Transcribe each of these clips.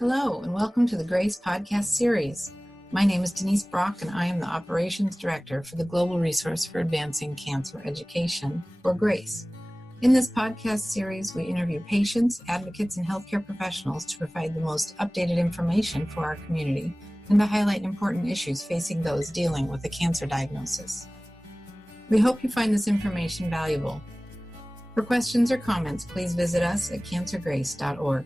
Hello, and welcome to the GRACE podcast series. My name is Denise Brock, and I am the Operations Director for the Global Resource for Advancing Cancer Education, or GRACE. In this podcast series, we interview patients, advocates, and healthcare professionals to provide the most updated information for our community and to highlight important issues facing those dealing with a cancer diagnosis. We hope you find this information valuable. For questions or comments, please visit us at cancergrace.org.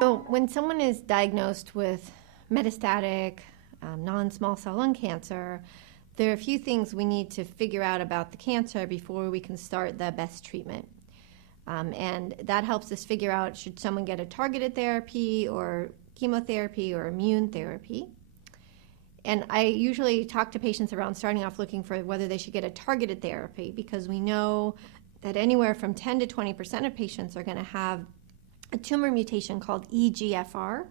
So when someone is diagnosed with metastatic non-small cell lung cancer, there are a few things we need to figure out about the cancer before we can start the best treatment. And that helps us figure out, should someone get a targeted therapy or chemotherapy or immune therapy? And I usually talk to patients around starting off looking for whether they should get a targeted therapy, because we know that anywhere from 10 to 20% of patients are going to have a tumor mutation called EGFR.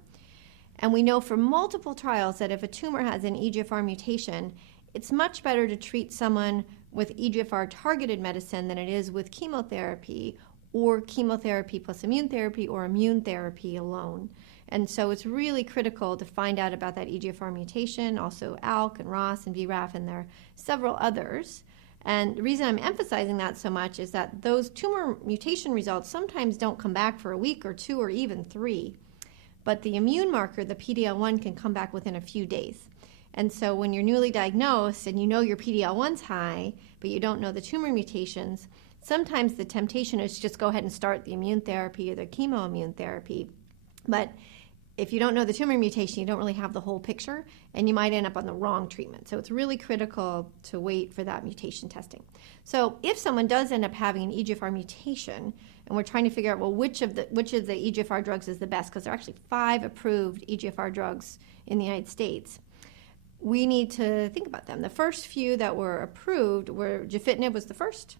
And we know from multiple trials that if a tumor has an EGFR mutation, it's much better to treat someone with EGFR targeted medicine than it is with chemotherapy or chemotherapy plus immune therapy or immune therapy alone. And so it's really critical to find out about that EGFR mutation, also ALK and ROS and BRAF, and there are several others. And the reason I'm emphasizing that so much is that those tumor mutation results sometimes don't come back for a week or two or even 3. But the immune marker, the PD-L1, can come back within a few days. And so when you're newly diagnosed and you know your PD-L1's high, but you don't know the tumor mutations, sometimes the temptation is just go ahead and start the immune therapy or the chemoimmune therapy. But if you don't know the tumor mutation, you don't really have the whole picture, and you might end up on the wrong treatment. So it's really critical to wait for that mutation testing. So if someone does end up having an EGFR mutation, and we're trying to figure out, well, which of the EGFR drugs is the best, because there are actually 5 approved EGFR drugs in the United States, we need to think about them. The first few that were approved were gefitinib was the first,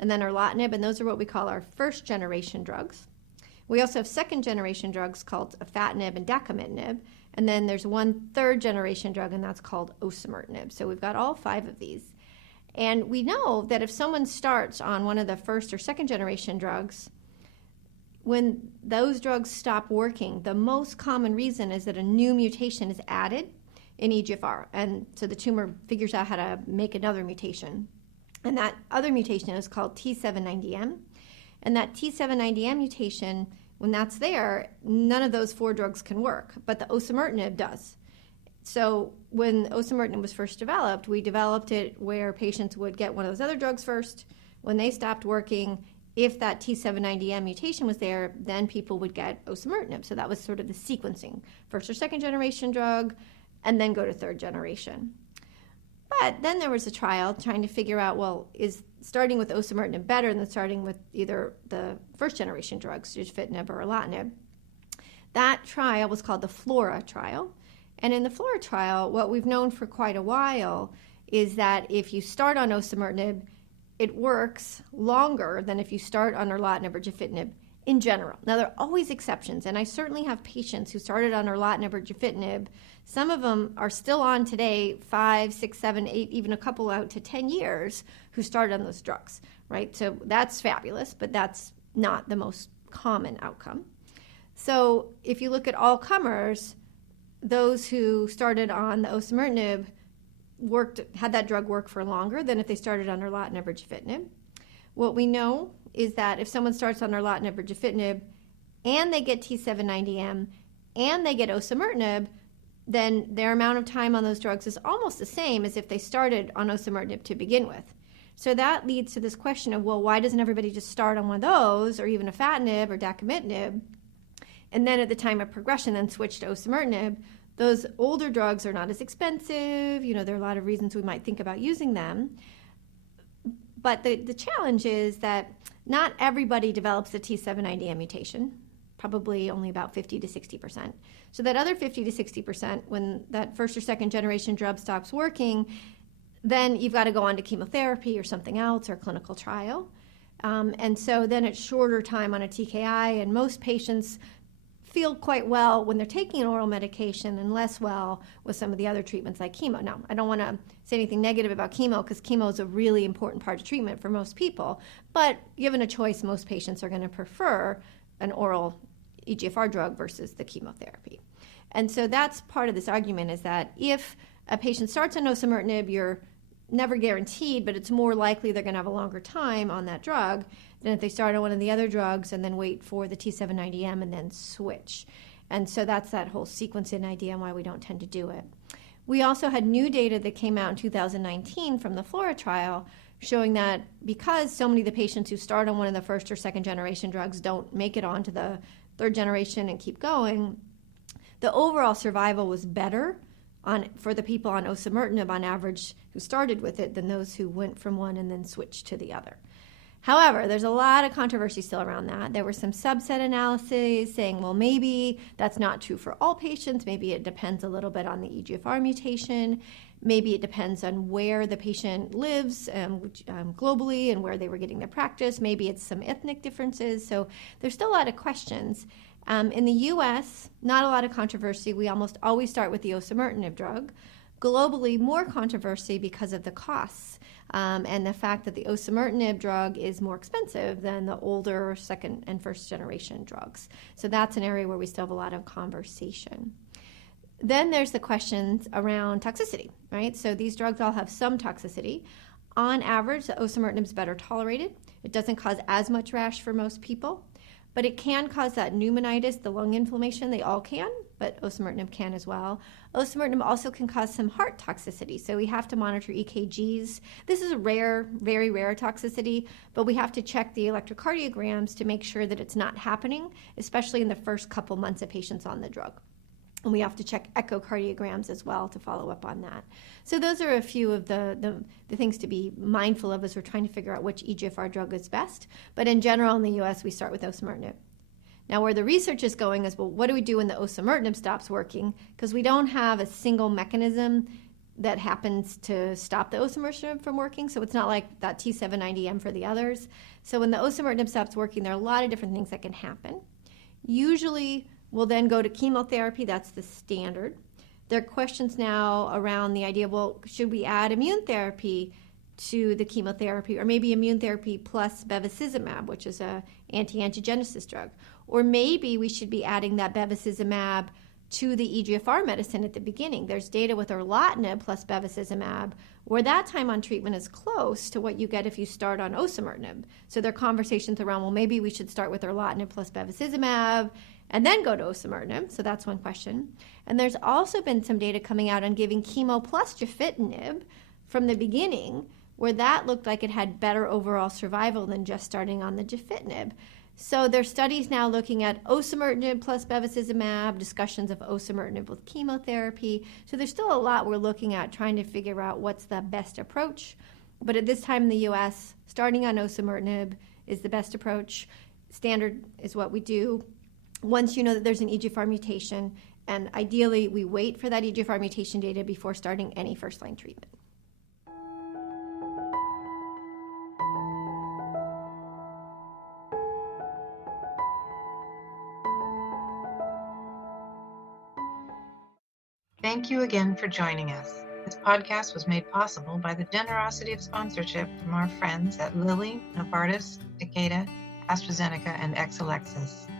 and then erlotinib, and those are what we call our first generation drugs. We also have second generation drugs called afatinib and dacomitinib, and then there's one third generation drug, and that's called osimertinib. So we've got all 5 of these. And we know that if someone starts on one of the first or second generation drugs, when those drugs stop working, the most common reason is that a new mutation is added in EGFR. And so the tumor figures out how to make another mutation. And that other mutation is called T790M. And that T790M mutation, when that's there, none of those 4 drugs can work, but the osimertinib does. So when osimertinib was first developed, we developed it where patients would get one of those other drugs first. When they stopped working, if that T790M mutation was there, then people would get osimertinib. So that was sort of the sequencing, first or second generation drug, and then go to third generation. But then there was a trial trying to figure out, well, is starting with osimertinib better than starting with either the first generation drugs, gefitinib or erlotinib? That trial was called the FLORA trial. And in the FLORA trial, what we've known for quite a while is that if you start on osimertinib, it works longer than if you start on erlotinib or gefitinib in general. Now, there are always exceptions, and I certainly have patients who started on erlotinib or gefitinib. Some of them are still on today, 5, 6, 7, 8, even a couple out to 10 years who started on those drugs, right? So that's fabulous, but that's not the most common outcome. So if you look at all comers, those who started on the osimertinib had that drug work for longer than if they started on erlotinib or gefitinib. What we know is that if someone starts on erlotinib or gefitinib and they get T790M and they get osimertinib, then their amount of time on those drugs is almost the same as if they started on osimertinib to begin with. So that leads to this question of, well, why doesn't everybody just start on one of those, or even afatinib or dacomitinib, and then at the time of progression then switch to osimertinib? Those older drugs are not as expensive. You know, there are a lot of reasons we might think about using them. But the challenge is that not everybody develops the T790M mutation, probably only about 50 to 60%. So that other 50 to 60%, when that first or second generation drug stops working, then you've got to go on to chemotherapy or something else or clinical trial. And so then it's shorter time on a TKI, and most patients feel quite well when they're taking an oral medication and less well with some of the other treatments like chemo. Now, I don't want to say anything negative about chemo because chemo is a really important part of treatment for most people, but given a choice, most patients are going to prefer an oral EGFR drug versus the chemotherapy. And so that's part of this argument, is that if a patient starts on osimertinib, you're never guaranteed, but it's more likely they're going to have a longer time on that drug than if they start on one of the other drugs and then wait for the T790M and then switch. And so that's that whole sequencing idea and why we don't tend to do it. We also had new data that came out in 2019 from the FLORA trial showing that because so many of the patients who start on one of the first or second generation drugs don't make it onto the third generation and keep going, the overall survival was better for the people on osimertinib on average who started with it than those who went from one and then switched to the other. However, there's a lot of controversy still around that. There were some subset analyses saying, well, maybe that's not true for all patients. Maybe it depends a little bit on the EGFR mutation. Maybe it depends on where the patient lives globally and where they were getting their practice. Maybe it's some ethnic differences. So there's still a lot of questions. In the U.S., not a lot of controversy. We almost always start with the osimertinib drug. Globally, more controversy because of the costs and the fact that the osimertinib drug is more expensive than the older second and first generation drugs. So that's an area where we still have a lot of conversation. Then there's the questions around toxicity, right? So these drugs all have some toxicity. On average, the osimertinib is better tolerated. It doesn't cause as much rash for most people, but it can cause that pneumonitis, the lung inflammation. They all can, but osimertinib can as well. Osimertinib also can cause some heart toxicity, so we have to monitor EKGs. This is a rare, very rare toxicity, but we have to check the electrocardiograms to make sure that it's not happening, especially in the first couple months of patients on the drug. And we have to check echocardiograms as well to follow up on that. So those are a few of the things to be mindful of as we're trying to figure out which EGFR drug is best. But in general, in the U.S., we start with osimertinib. Now, where the research is going is, well, what do we do when the osimertinib stops working? Because we don't have a single mechanism that happens to stop the osimertinib from working. So it's not like that T790M for the others. So when the osimertinib stops working, there are a lot of different things that can happen. Usually, we'll then go to chemotherapy. That's the standard. There are questions now around the idea, well, should we add immune therapy to the chemotherapy, or maybe immune therapy plus bevacizumab, which is a anti-angiogenesis drug? Or maybe we should be adding that bevacizumab to the EGFR medicine at the beginning. There's data with erlotinib plus bevacizumab where that time on treatment is close to what you get if you start on osimertinib. So there are conversations around, well, maybe we should start with erlotinib plus bevacizumab and then go to osimertinib. So that's one question. And there's also been some data coming out on giving chemo plus gefitinib from the beginning, where that looked like it had better overall survival than just starting on the gefitinib. So there's studies now looking at osimertinib plus bevacizumab, discussions of osimertinib with chemotherapy. So there's still a lot we're looking at, trying to figure out what's the best approach. But at this time in the U.S., starting on osimertinib is the best approach. Standard is what we do once you know that there's an EGFR mutation, and ideally we wait for that EGFR mutation data before starting any first-line treatment. Thank you again for joining us. This podcast was made possible by the generosity of sponsorship from our friends at Lilly, Novartis, Takeda, AstraZeneca, and Exelixis.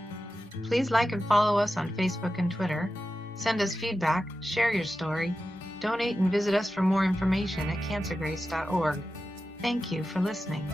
Please like and follow us on Facebook and Twitter. Send us feedback, share your story, donate and visit us for more information at cancergrace.org. Thank you for listening.